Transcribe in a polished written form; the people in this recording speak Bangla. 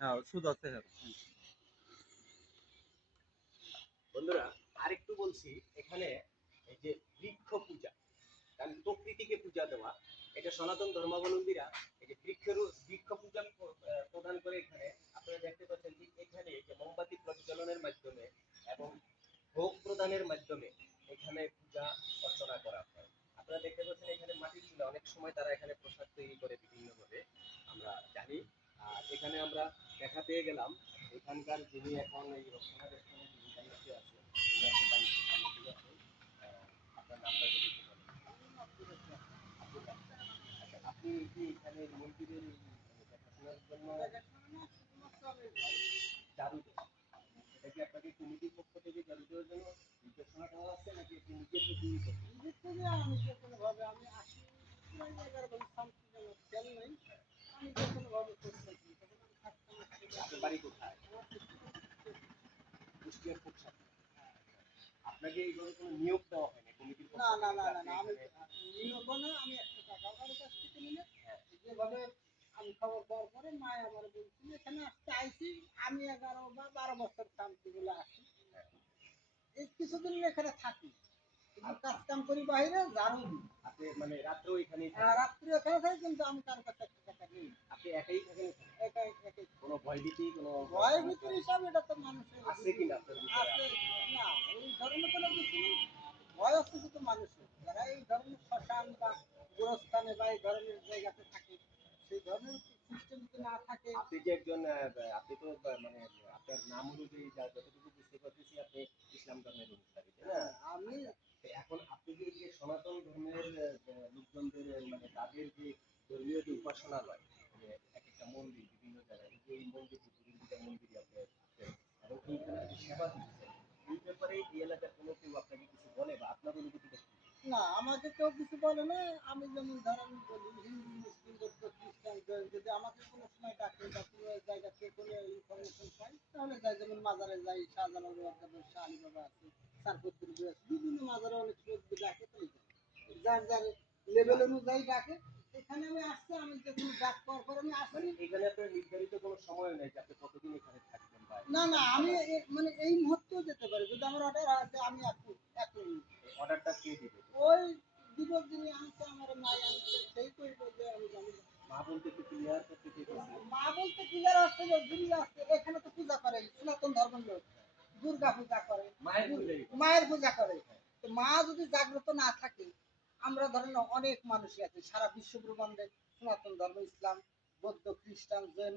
হ্যাঁ, ওষুধ আছে হ্যাঁ। বন্ধুরা, আরেকটু বলছি, এখানে এই যে বৃক্ষ পূজা, কারণ প্রকৃতিকে পূজা দেওয়া, এটা সনাতন ধর্মাবলম্বীরা এই যে বৃক্ষ পূজা প্রদান করে। এখানে আপনারা দেখতে পাচ্ছেন যে এখানে যে মোমবাতি প্রজ্বলনের মাধ্যমে এবং ভোগ প্রদানের মাধ্যমে এখানে পূজা অর্চনা করা হয়। আপনারা দেখতে পাচ্ছেন এখানে মাটির চুলা, অনেক সময় তারা এখানে প্রসাদ তৈরি করে বিভিন্নভাবে, আমরা জানি। আর এখানে আমরা দেখা পেয়ে গেলাম এখানকার যিনি এখন এই রক্ষণাবেক্ষণের যিনি দায়িত্বে আছে, উনি এখন দায়িত্বে সামনে দিয়ে আছেন। আপনার নামটা যদি একটু বলেন। আব্দুল রাজ্জাক। আচ্ছা, আপনি কি এখানে মন্দিরের এই মানে দেখাশোনার জন্য জাদু দেন? এটা কি আপনাকে কমিটির পক্ষ থেকে জাদু দেওয়ার জন্য নির্দেশনা দেওয়া আছে, নাকি আপনি নিজে থেকেই করছেন? নিজের থেকে আমি যে কোনোভাবে আমি আসি, পুরো জায়গার কোনো শান্তিজনক খেয়াল নেই, আমি যে কোনোভাবে করতে থাকি, তখন আমি থাকতাম। আপনার বাড়ি কোথায়? আমার কুষ্টিয়ার কোন সাথে? আপনাকে এইভাবে কোনো নিয়োগ দেওয়া হয় না কমিটির পক্ষ থেকে? না, আমি নিয়োগ না, আমি একটা টাকা কারোর কাছ থেকে নিলে যেভাবে আমি খবর পাওয়ার পরে মা আমার বলছিল এখানে আসতে আইছি। আমি 11 বা 12 বছর শান্তি বলে আসি, এই কিছুদিন এখানে থাকি, কাজ কাম করি বাইরে, ঝাড়ু দিই। আপনি মানে রাত্রেও এখানেই থাকেন? রাত্রে এখানে থাকি, কিন্তু আমি কারোর কাছে একটা টাকা নিই। আপনি একাই থাকেন? একাই। কোনো ভয় ভীতি, কোনো ভয় ভীতির হিসাব, এটা তো মানুষের আছে কিনা আপনার ভিতরে? আছে না, এই ধরনের কোনো কিছু নেই। ভয় হচ্ছে শুধু মানুষের, যারা এই ধরনের শ্মশান বা গোরস্থানে বা এই ধরনের জায়গাতে থাকে, সেই ধরনের সিস্টেম যদি না থাকে। আপনি যে একজন আপনি তো মানে আপনার নাম অনুযায়ী যতটুকু বুঝতে পারতেছি আপনি ইসলাম ধর্মের অনুসারী, তাই না? আমি এখন আপনি যে এই যে সনাতন ধর্মের লোকজনদের মানে তাদের যে ধর্মীয় যে উপাসনালয়, মানে এক একটা মন্দির বিভিন্ন জায়গায়, এই যে এই মন্দির দুটা মন্দিরে আপনি আছেন এবং এইখানে যে সেবা দিচ্ছেন, এই ব্যাপারে এই এলাকার কোনো কেউ আপনাকে কিছু বলে বা আপনার অনুভূতিটা কি? না, আমাকে কেউ কিছু বলে না। আমি যেমন ধরেন বলি, হিন্দু, মুসলিম, বৌদ্ধ, খ্রিস্টান, জৈন, যদি আমাকে কোনো সময় ডাকে বা কোনো জায়গা থেকে কোনো ইনফরমেশন পাই, তাহলে যাই, যেমন মাজারে যাই, শাহজালাল শাহ আলী বাবা আছে, সারফুদ্দিন আছে, বিভিন্ন মাজারে অনেক সময় যদি ডাকে তাই যাই। যার যার লেভেল অনুযায়ী ডাকে। এখানে আমি আসছি, আমি যখন ডাক পাওয়ার পর আমি আসছি। মানে এখানে আপনার নির্ধারিত কোনো সময় নেই যে আপনি কতদিন এখানে থাকবেন? না না, আমি মানে এই মুহূর্তেও যেতে পারি, যদি আমার অর্ডার আছে আমি এখন অর্ডারটা কে দিবে? ওই দিবস যিনি আনছে, আমার মাই আনছে, সেই করবে যে আমি জানি না। মা বলতে একটু ক্লিয়ার করতে চাইতেছি। মা বলতে ক্লিয়ার আসছে যে যিনি আসছে এখানে তো পূজা করে সনাতন ধর্মের লোক, দুর্গা পূজা করে, মায়ের পূজা করে। তো মা যদি জাগ্রত না থাকে, আমরা ধরেন অনেক মানুষই আছে সারা বিশ্ব ব্রহ্মাণ্ডে, সনাতন ধর্ম, ইসলাম, বৌদ্ধ, খ্রিস্টান, জৈন,